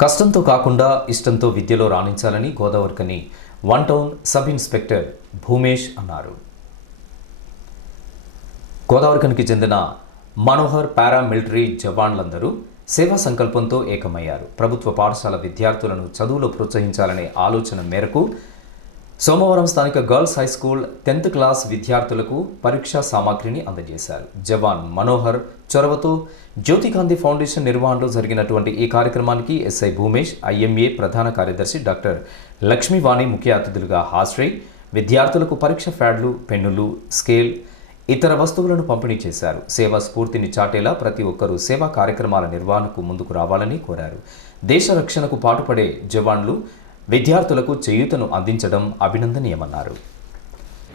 కష్టంతో కాకుండా ఇష్టంతో విద్యలో రాణించాలని Godavarikhani one town sub inspector Bhumesh అన్నారు. గోదావరికనికి చెందిన మనోహర్ పారామిలిటరీ జవాన్లందరూ సేవా సంకల్పంతో ఏకమయ్యారు. ప్రభుత్వ పాఠశాల విద్యార్థులను చదువులో ప్రోత్సహించాలనే ఆలోచన మేరకు సోమవారం స్థానిక girls high school tenth class విద్యార్థులకు పరీక్షా సామాగ్రిని అందజేశారు. జవాన్ మనోహర్ చొరవతో జ్యోతికాంతి ఫౌండేషన్ నిర్వహణలో జరిగినటువంటి ఈ కార్యక్రమానికి ఎస్ఐ భూమేష్ ఐఎంఏ ప్రధాన కార్యదర్శి డాక్టర్ లక్ష్మీవాణి ముఖ్య అతిథులుగా హాజరై విద్యార్థులకు పరీక్ష ప్యాడ్లు పెన్నులు స్కేల్ ఇతర వస్తువులను పంపిణీ చేశారు. సేవా స్ఫూర్తిని చాటేలా ప్రతి ఒక్కరూ సేవా కార్యక్రమాల నిర్వహణకు ముందుకు రావాలని కోరారు. దేశ రక్షణకు పాటుపడే జవాన్లు విద్యార్థులకు చేయూతను అందించడం అభినందనీయమన్నారు.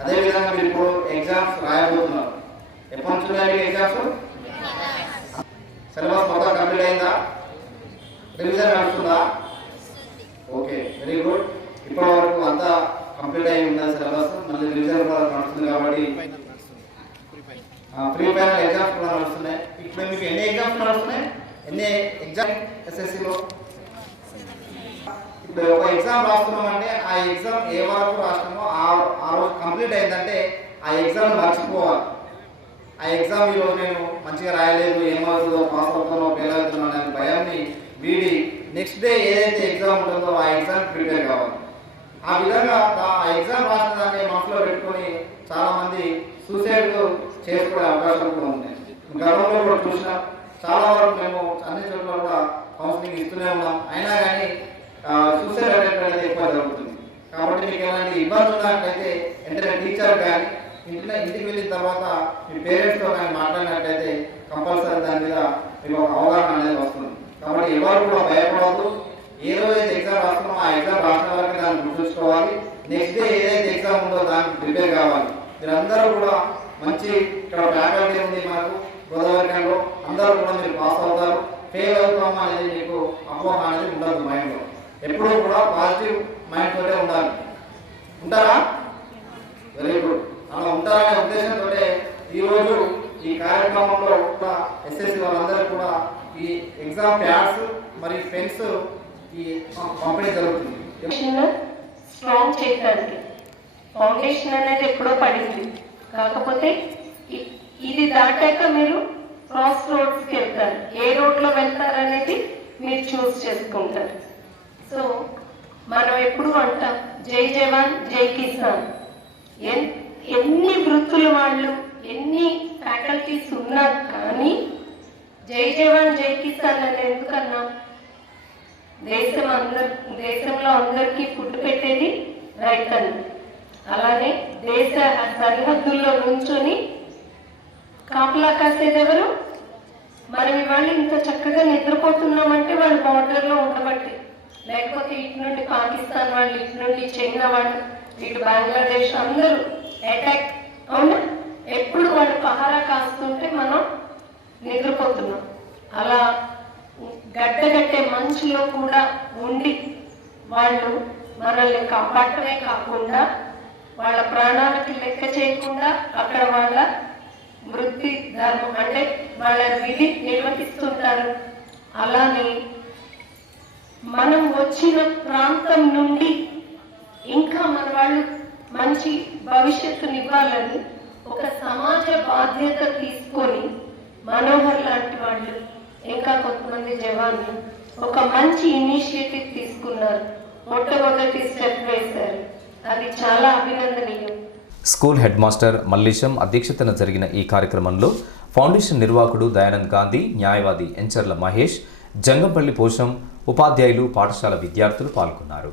అదేవిధంగా మీరు ఇప్పుడు ఎగ్జామ్స్ రాయబోతున్నారు. ఎప్పటి నుంచి ఉన్నాయి మీకు ఎగ్జామ్స్ సిలబస్ మొత్తం కంప్లీట్ అయిందా? రివిజన్ నడుస్తుందా? Okay very good. ఇప్పటి వరకు అంతా కంప్లీట్ అయి ఉన్నది సిలబస్ మళ్ళీ రివిజన్ కూడా నడుస్తుంది కాబట్టి ప్రీ ఫైనల్ ఎగ్జామ్స్ కూడా నడుస్తున్నాయి. ఇప్పుడు మీకు ఎన్ని ఎగ్జామ్స్ నడుస్తున్నాయి? ఎన్ని ఎగ్జామ్ ఎస్ఎస్సిలో? ఇప్పుడు ఒక ఎగ్జామ్ రాస్తున్నామంటే ఆ ఎగ్జామ్ ఏ వరకు రాసినామో ఆ రోజు కంప్లీట్ అయిందంటే ఆ ఎగ్జామ్ మర్చిపోవాలి. ఆ ఎగ్జామ్ ఈరోజు నేను మంచిగా రాయలేదు ఏమవుతుందో పాస్ అవుతానో ఫెయిల్ అవుతుందో అనే భయాన్ని వీడి నెక్స్ట్ డే ఏదైతే ఎగ్జామ్ ఉంటుందో ఆ ఎగ్జామ్ ప్రిపేర్ కావాలి. ఆ విధంగా ఆ ఎగ్జామ్ రాసిన దాన్ని మనసులో పెట్టుకొని చాలామంది సూసైడ్ చేసుకునే అవకాశాలు కూడా ఉన్నాయి. గతంలో కూడా చూసినాం చాలా వరకు మేము అన్ని చోట్ల కూడా కౌన్సిలింగ్ ఇస్తూనే ఉన్నాం. అయినా కానీ సూసైడ్ అటెంప్ట్ అనేది ఎక్కువ జరుగుతుంది కాబట్టి మీకు ఏమైనా ఇబ్బంది ఉన్నట్లయితే వెంటనే టీచర్ కానీ ఇంట్లో ఇంటికి వెళ్ళిన తర్వాత మీ పేరెంట్స్తో కానీ మాట్లాడినట్లయితే కంపల్సరీ దాని మీద మీకు ఒక అవగాహన అనేది వస్తుంది. కాబట్టి ఎవరు కూడా భయపడవద్దు. ఏ రోజైతే ఎగ్జామ్ రాస్తున్నామో ఆ ఎగ్జామ్ రాసిన వరకు దాన్ని గుర్తుంచుకోవాలి. నెక్స్ట్ డే ఏదైతే ఎగ్జామ్ ఉందో దానికి ప్రిపేర్ కావాలి. మీరందరూ కూడా మంచి ఇక్కడ ఫ్యాకల్టీ ఉంది మాకు గోదావరిలో అందరూ కూడా మీరు పాస్ అవుతారు. ఫెయిల్ అవుతాం అనేది మీకు అపోహ అనేది ఉండదు మైండ్లో. ఎప్పుడూ కూడా పాజిటివ్ మైండ్ తోటే ఉండాలి. ఉంటారా? వెరీ గుడ్ అలా ఉంటారనే ఉద్దేశంతో ఈరోజు ఈ కార్యక్రమంలో కూడా ఎస్ఎస్సి వాళ్ళందరూ కూడా ఈ ఎగ్జామ్ ప్యాడ్స్ మరియు పెన్స్ ఈ పంపిణీ జరుగుతుంది. స్ట్రాంగ్ చేయడానికి. ఫౌండేషన్ అనేది ఎప్పుడో పడింది. కాకపోతే ఇది దాటాక మీరు క్రాస్ రోడ్స్కి వెళ్తారు. ఏ రోడ్లో వెళ్తారు అనేది మీరు చూస్ చేసుకుంటారు. సో మనం ఎప్పుడు అంటాం? జై జవాన్ జై కిసాన్. ఎన్ ఎన్ని వృత్తుల వాళ్ళు ఎన్ని ఫ్యాకల్టీస్ ఉన్నా కానీ జై జవాన్ జై కిసాన్ అని ఎందుకన్నాం? దేశం అందరు దేశంలో అందరికీ ఫుడ్ పెట్టేది రైతన్ అలానే దేశ సరిహద్దుల్లో నుంచొని కాపలా కాసేది ఎవరు మరి ఇంత చక్కగా నిద్రపోతున్నామంటే లేకపోతే ఇటు నుండి పాకిస్తాన్ వాళ్ళు ఇటు నుండి చైనా వాళ్ళు ఇటు బంగ్లాదేశ్ అందరూ అటాక్ అవునా? ఎప్పుడు వాళ్ళు పహారా కాస్తుంటే మనం నిద్రపోతున్నాం. అలా గడ్డగట్టే మంచులో కూడా ఉండి వాళ్ళు మనల్ని కాపాడటమే కాకుండా వాళ్ళ ప్రాణాలకి లెక్క చేయకుండా అక్కడ వాళ్ళ వృత్తి ధర్మం అంటే వాళ్ళ విధి నిర్వహిస్తుంటారు. అలానే మనం వచ్చిన ప్రాంతం నుండి ఇంకా మన వాళ్ళు మంచి భవిష్యత్తునివ్వాలని ఒక సమాజ బాధ్యత తీసుకొని మనోహర్ లాంటి వాళ్ళు ఇంకా కొంతమంది జవాన్లు ఒక మంచి ఇనిషియేటివ్ తీసుకున్నారు. మొట్టమొదటి స్టెప్ వేశారు. అది చాలా అభినందనీయం. స్కూల్ హెడ్ మాస్టర్ మల్లేశం అధ్యక్షతన జరిగిన ఈ కార్యక్రమంలో ఫౌండేషన్ నిర్వాహకుడు దయానంద్ గాంధీ న్యాయవాది ఎంచర్ల మహేష్ జంగంపల్లి పోషం ఉపాధ్యాయులు పాఠశాల విద్యార్థులు పాల్గొన్నారు.